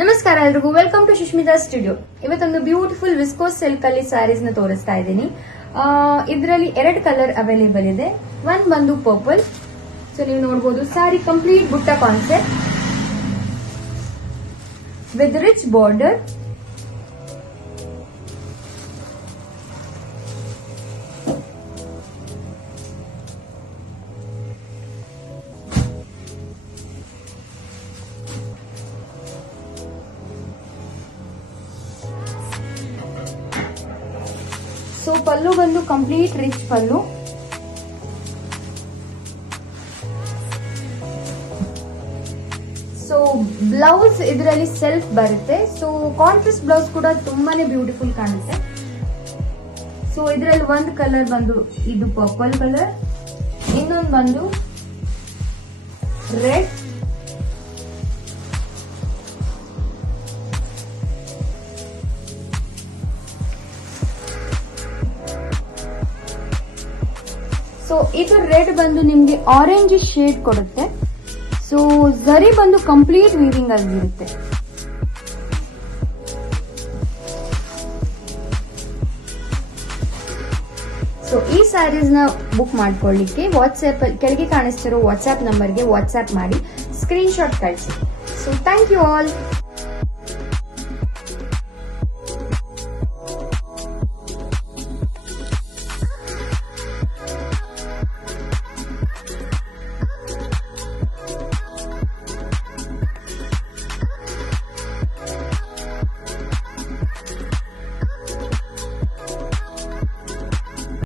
ನಮಸ್ಕಾರ ಎಲ್ರಿಗೂ, welcome to Sushmita studio. ಇವತ್ತೊಂದು ಬ್ಯೂಟಿಫುಲ್ ವಿಸ್ಕೋಸ್ ಸಿಲ್ಕ್ ಅಲ್ಲಿ ಸ್ಯಾರೀಸ್ ನ ತೋರಿಸ್ತಾ ಇದ್ದೀನಿ. ಇದರಲ್ಲಿ 2 ಕಲರ್ ಅವೈಲೇಬಲ್ ಇದೆ. ಒಂದ್ ಬಂದು ಪರ್ಪಲ್. ಸೊ ನೀವು ನೋಡಬಹುದು, sari complete butta concept with rich border. So pallu ಬಂದು complete rich pallu. So blouse ಇದರಲ್ಲಿ ಸೆಲ್ಫ್ ಬರುತ್ತೆ. ಸೊ ಕಾಂಟ್ರಾಸ್ಟ್ ಬ್ಲೌಸ್ ಕೂಡ ತುಂಬಾನೇ ಬ್ಯೂಟಿಫುಲ್ ಕಾಣುತ್ತೆ. ಸೊ ಇದರಲ್ಲಿ ಒಂದು ಕಲರ್ ಬಂದು ಇದು ಪರ್ಪಲ್ ಕಲರ್, ಇನ್ನೊಂದು ಬಂದು ರೆಡ್, ಸೊ ಇದು ರೆಡ್ ಬಂದು ನಿಮ್ಗೆ ಆರೆಂಜ್ ಶೇಡ್ ಕೊಡುತ್ತೆ. ಸೊ ಝರಿ ಬಂದು ಕಂಪ್ಲೀಟ್ ವೀವಿಂಗ್ ಆಗಿರುತ್ತೆ. ಸೊ ಈ ಸ್ಯಾರೀಸ್ ನ ಬುಕ್ ಮಾಡ್ಕೊಳ್ಳಿಕ್ಕೆ ವಾಟ್ಸ್ಆಪ್ ಕೆಳಗೆ ಕಾಣಿಸ್ತಿರೋ ವಾಟ್ಸ್ಆಪ್ ನಂಬರ್ಗೆ ವಾಟ್ಸ್ಆಪ್ ಮಾಡಿ ಸ್ಕ್ರೀನ್ ಶಾಟ್ ಕಳಿಸಿ. So thank you all.